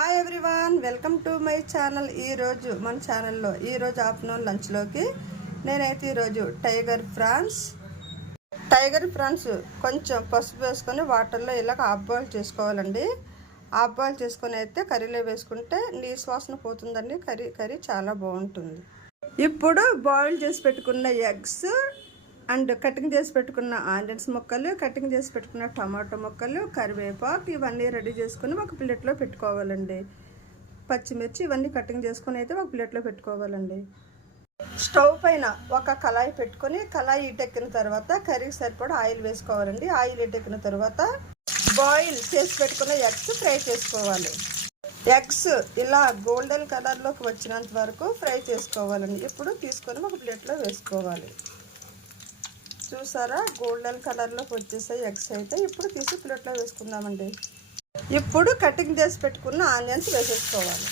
Hi everyone, welcome to my channel. ఈరోజు మన ఛానల్లో ఈరోజు ఆఫ్టర్నూన్ లంచ్లోకి నేనైతే ఈరోజు టైగర్ ప్రాన్స్ కొంచెం పసుపు వేసుకొని వాటర్లో ఇలా హాఫ్ బాయిల్ చేసుకోవాలండి. హాఫ్ బాయిల్ చేసుకొని అయితే కర్రీలో వేసుకుంటే నీసు వాసన పోతుందండి. కర్రీ చాలా బాగుంటుంది. ఇప్పుడు బాయిల్ చేసి పెట్టుకున్న ఎగ్స్ అండ్ కటింగ్ చేసి పెట్టుకున్న ఆనియన్స్ ముక్కలు, కటింగ్ చేసి పెట్టుకున్న టమాటో ముక్కలు, కరివేపాకు ఇవన్నీ రెడీ చేసుకుని ఒక ప్లేట్లో పెట్టుకోవాలండి. పచ్చిమిర్చి ఇవన్నీ కటింగ్ చేసుకొని అయితే ఒక ప్లేట్లో పెట్టుకోవాలండి. స్టవ్ పైన ఒక కళాయి పెట్టుకొని కళాయి ఈటెక్కిన తర్వాత కర్రీకి సరిపడా ఆయిల్ వేసుకోవాలండి. ఆయిల్ ఈటెక్కిన తర్వాత బాయిల్ చేసి పెట్టుకున్న ఎగ్స్ ఫ్రై చేసుకోవాలి. ఎగ్స్ ఇలా గోల్డెన్ కలర్లోకి వచ్చినంత వరకు ఫ్రై చేసుకోవాలండి. ఇప్పుడు తీసుకొని ఒక ప్లేట్లో వేసుకోవాలి. చూసారా, గోల్డెన్ కలర్లోకి వచ్చేసాయి ఎగ్స్ అయితే. ఇప్పుడు తీసి ప్లేట్లో వేసుకుందామండి. ఇప్పుడు కటింగ్ చేసి పెట్టుకున్న ఆనియన్స్ వేసేసుకోవాలి.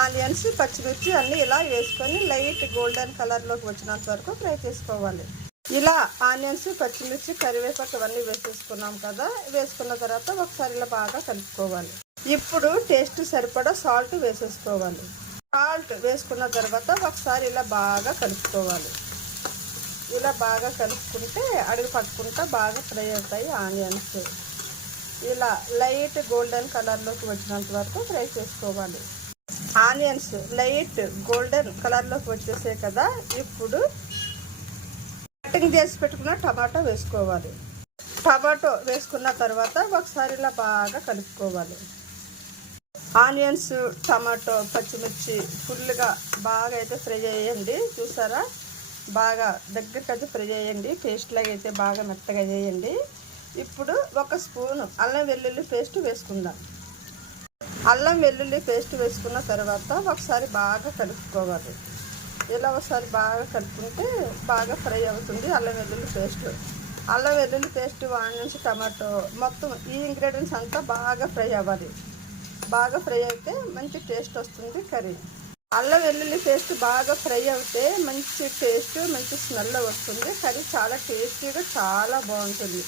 ఆనియన్స్, పచ్చిమిర్చి అన్నీ ఇలా వేసుకొని లైట్ గోల్డెన్ కలర్లోకి వచ్చినంత వరకు ఫ్రై చేసుకోవాలి. ఇలా ఆనియన్స్, పచ్చిమిర్చి, కరివేపాకు ఇవన్నీ వేసేసుకున్నాం కదా. వేసుకున్న తర్వాత ఒకసారి ఇలా బాగా కలుపుకోవాలి. ఇప్పుడు టేస్ట్ సరిపడా సాల్ట్ వేసేసుకోవాలి. సాల్ట్ వేసుకున్న తర్వాత ఒకసారి ఇలా బాగా కలుపుకోవాలి. ఇలా బాగా కలుపుకుంటే అడుగు పట్టుకుంటా బాగా ఫ్రై అవుతాయి ఆనియన్స్. ఇలా లైట్ గోల్డెన్ కలర్లోకి వచ్చినంత వరకు ఫ్రై చేసుకోవాలి. ఆనియన్స్ లైట్ గోల్డెన్ కలర్లోకి వచ్చేసాయి కదా. ఇప్పుడు కటింగ్ చేసి పెట్టుకున్న టమాటో వేసుకోవాలి. టమాటో వేసుకున్న తర్వాత ఒకసారి ఇలా బాగా కలుపుకోవాలి. ఆనియన్స్, టమాటో, పచ్చిమిర్చి ఫుల్గా బాగా అయితే ఫ్రై చేయండి. చూసారా, బాగా దగ్గరికి అయితే ఫ్రై చేయండి. పేస్ట్ లాగా అయితే బాగా మెత్తగా చేయండి. ఇప్పుడు ఒక స్పూను అల్లం వెల్లుల్లి పేస్ట్ వేసుకుందాం. అల్లం వెల్లుల్లి పేస్ట్ వేసుకున్న తర్వాత ఒకసారి బాగా కలుపుకోవాలి. ఇలా ఒకసారి బాగా కలుపుకుంటే బాగా ఫ్రై అవుతుంది అల్లం వెల్లుల్లి పేస్ట్. అల్లం వెల్లుల్లి పేస్ట్, ఆనియన్స్, టమాటో మొత్తం ఈ ఇంగ్రీడియంట్స్ అంతా బాగా ఫ్రై అవ్వాలి. బాగా ఫ్రై అయితే మంచి టేస్ట్ వస్తుంది కర్రీ. అల్లం వెల్లుల్లి పేస్ట్ బాగా ఫ్రై అవుతే మంచి టేస్ట్, మంచి స్మెల్ వస్తుంది. కర్రీ చాలా టేస్టీగా చాలా బాగుంటుంది.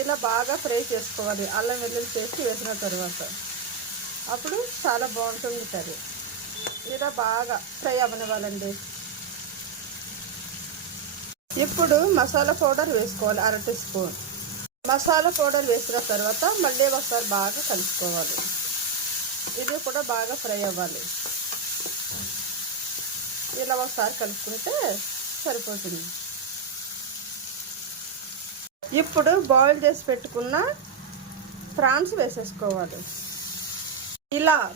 ఇలా బాగా ఫ్రై చేసుకోవాలి అల్లం వెల్లుల్లి పేస్ట్ వేసిన తర్వాత. అప్పుడు చాలా బాగుంటుంది కర్రీ. ఇలా బాగా ఫ్రై అవ్వనివ్వాలండి. ఇప్పుడు మసాలా పౌడర్ వేసుకోవాలి, 1/2 టీ స్పూన్. మసాలా పౌడర్ వేసిన తర్వాత మళ్ళీ ఒకసారి బాగా కలుపుకోవాలి. ఇది కూడా బాగా ఫ్రై అవ్వాలి. ఇలా ఒకసారి కలుపుకుంటే సరిపోతుంది. ఇప్పుడు బాయిల్ చేసి పెట్టుకున్న ప్రాన్స్ వేసేసుకోవాలి. ఇలా